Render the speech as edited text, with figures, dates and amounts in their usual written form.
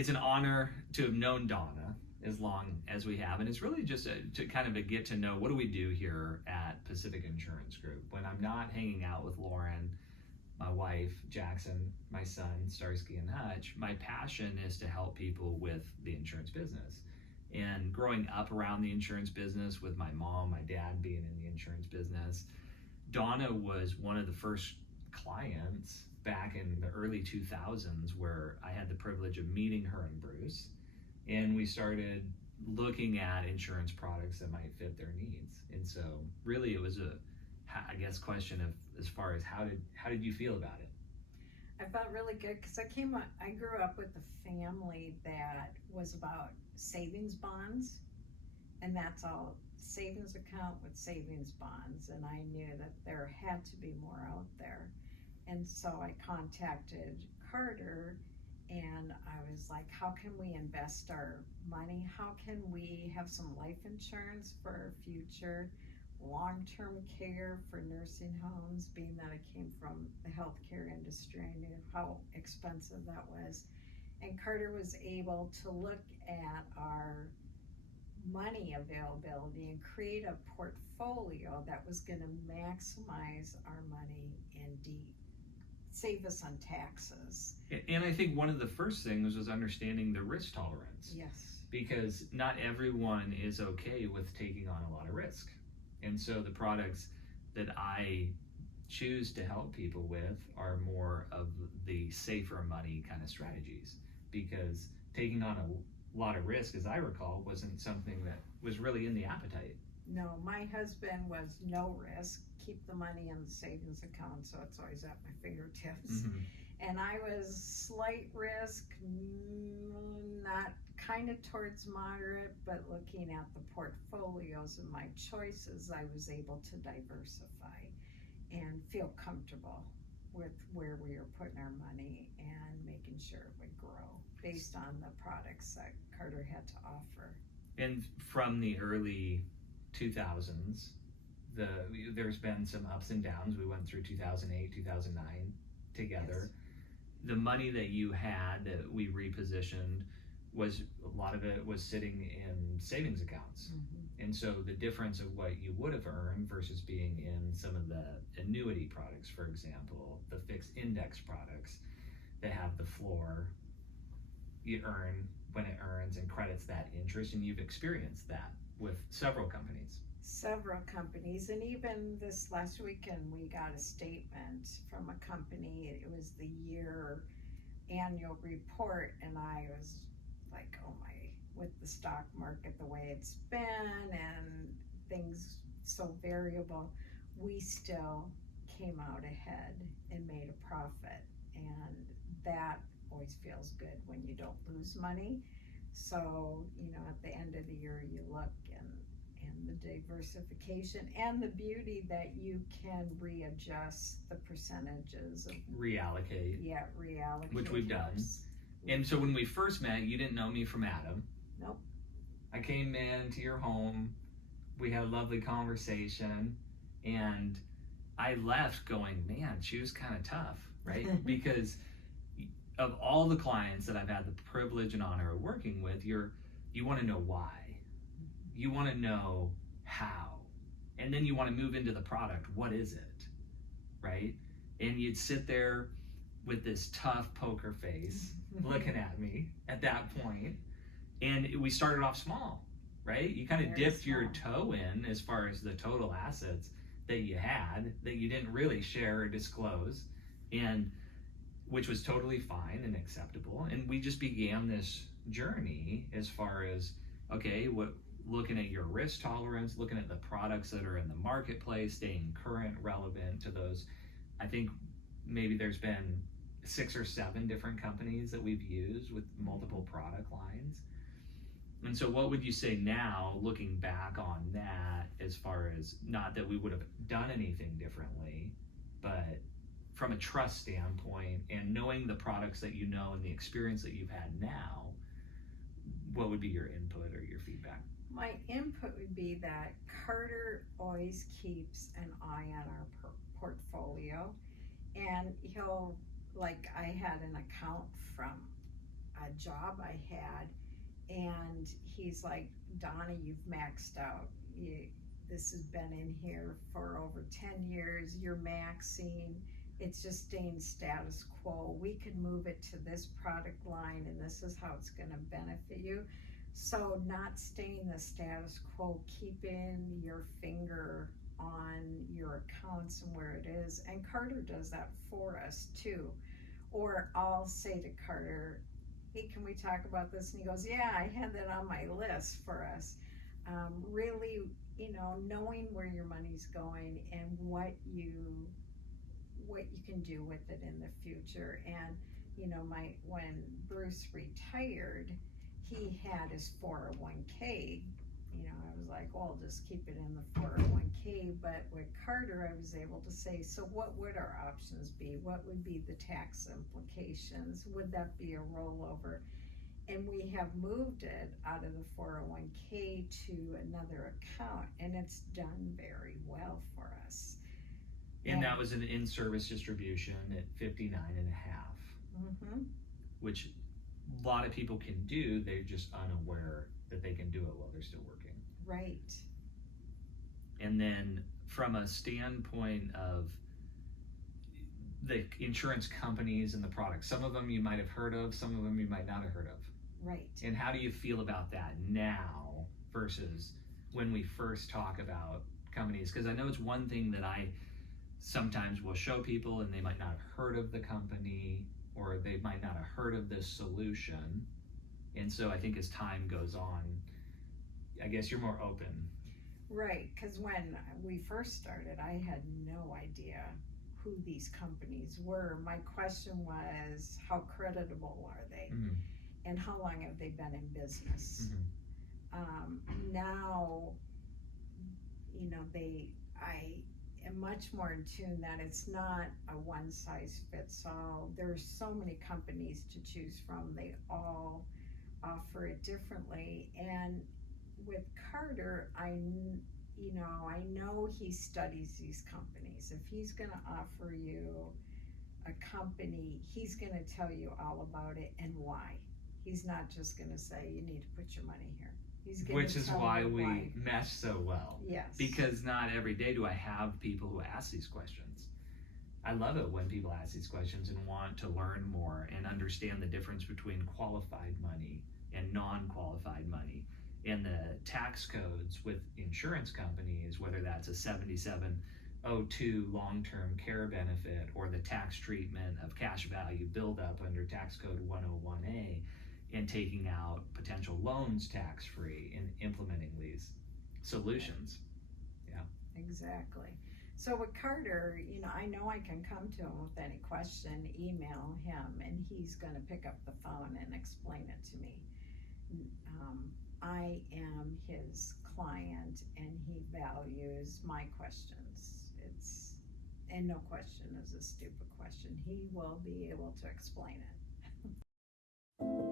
it's an honor to have known Donna as long as we have, and it's really just to kind of get to know what do we do here at Pacific Insurance Group. When I'm not hanging out with Lauren, my wife, Jackson, my son, Starsky and Hutch, my passion is to help people with the insurance business. And growing up around the insurance business with my mom, my dad being in the insurance business, Donna was one of the first clients back in the early 2000s where I had the privilege of meeting her and Bruce, and we started looking at insurance products that might fit their needs. And so really it was a, I guess, question of as far as how did you feel about it? I felt really good because I grew up with a family that was about savings bonds, and that's all, savings account with savings bonds, and I knew that there had to be more out there. And so I contacted Carter and I was like, how can we invest our money? How can we have some life insurance for our future? Long-term care for nursing homes, being that I came from the healthcare industry, I knew how expensive that was. And Carter was able to look at our money availability and create a portfolio that was going to maximize our money and save us on taxes. And I think one of the first things was understanding the risk tolerance. Yes. Because not everyone is okay with taking on a lot of risk. And so the products that I choose to help people with are more of the safer money kind of strategies, because taking on a lot of risk, as I recall, wasn't something that was really in the appetite. No, my husband was no risk, keep the money in the savings account, so it's always at my fingertips. Mm-hmm. And I was slight risk, not kind of towards moderate, but looking at the portfolios and my choices, I was able to diversify and feel comfortable with where we were putting our money and making sure it would grow based on the products that Carter had to offer. And from the early 2000s, there's been some ups and downs. We went through 2008, 2009 together. Yes. The money that you had that we repositioned was, a lot of it was sitting in savings accounts. Mm-hmm. And so the difference of what you would have earned versus being in some of the annuity products, for example, the fixed index products that have the floor, you earn when it earns and credits that interest, and you've experienced that with several companies. And even this last weekend we got a statement from a company. It was the year annual report, and I was like, oh my, with the stock market the way it's been and things so variable, we still came out ahead and made a profit, and that always feels good when you don't lose money. So, at the end of the year you look and the diversification and the beauty that you can readjust the percentages of reallocate, which we've done. And so when we first met, you didn't know me from Adam. Nope. I came into your home, we had a lovely conversation, and I left going, man, she was kind of tough, right? Because of all the clients that I've had the privilege and honor of working with, you want to know why. You want to know how. And then you want to move into the product. What is it? Right? And you'd sit there with this tough poker face looking at me at that point. And we started off small, right? You kind of dipped your toe in as far as the total assets that you had that you didn't really share or disclose, and which was totally fine and acceptable. And we just began this journey as far as, okay, looking at your risk tolerance, looking at the products that are in the marketplace, staying current, relevant to those. I think maybe there's been 6 or 7 different companies that we've used with multiple product lines. And so what would you say now, looking back on that, as far as, not that we would have done anything differently, but from a trust standpoint and knowing the products that you know and the experience that you've had now, what would be your input or your feedback? My input would be that Carter always keeps an eye on our portfolio, and he'll, like, I had an account from, a job I had, and he's like, Donna, you've maxed out. This has been in here for over 10 years. You're maxing. It's just staying status quo. We could move it to this product line, and this is how it's going to benefit you. So not staying the status quo, keeping your finger on your accounts and where it is. And Carter does that for us too. Or I'll say to Carter, hey, can we talk about this? And he goes, yeah, I had that on my list for us. Really, knowing where your money's going and what you can do with it in the future. And when Bruce retired, he had his 401k. I was like, well, just keep it in the 401k. But with Carter, I was able to say, so what would our options be? What would be the tax implications? Would that be a rollover? And we have moved it out of the 401k to another account, and it's done very well for us. And that was an in-service distribution at 59 and a half, which a lot of people can do. They're just unaware that they can do it while they're still working. Right. And then from a standpoint of the insurance companies and the products, some of them you might have heard of, some of them you might not have heard of. Right. And how do you feel about that now versus when we first talk about companies? Because I know it's one thing that I sometimes will show people and they might not have heard of the company, or they might not have heard of this solution. And so I think as time goes on, I guess you're more open. Right, because when we first started, I had no idea who these companies were. My question was, how creditable are they? And how long have they been in business? Now, I am much more in tune that it's not a one size fits all. There's so many companies to choose from. They all offer it differently. And with Carter, I know he studies these companies. If he's going to offer you a company, he's going to tell you all about it and why. He's not just going to say, you need to put your money here. Which is why we mesh so well. Yes. Because not every day do I have people who ask these questions. I love it when people ask these questions and want to learn more and understand the difference between qualified money and non-qualified money, and the tax codes with insurance companies, whether that's a 7702 long-term care benefit or the tax treatment of cash value buildup under tax code 101A, and taking out potential loans tax-free and implementing these solutions. Yeah. Exactly. So with Carter, I know I can come to him with any question, email him, and he's going to pick up the phone and explain it to me. I am his client, and he values my questions. And no question is a stupid question. He will be able to explain it.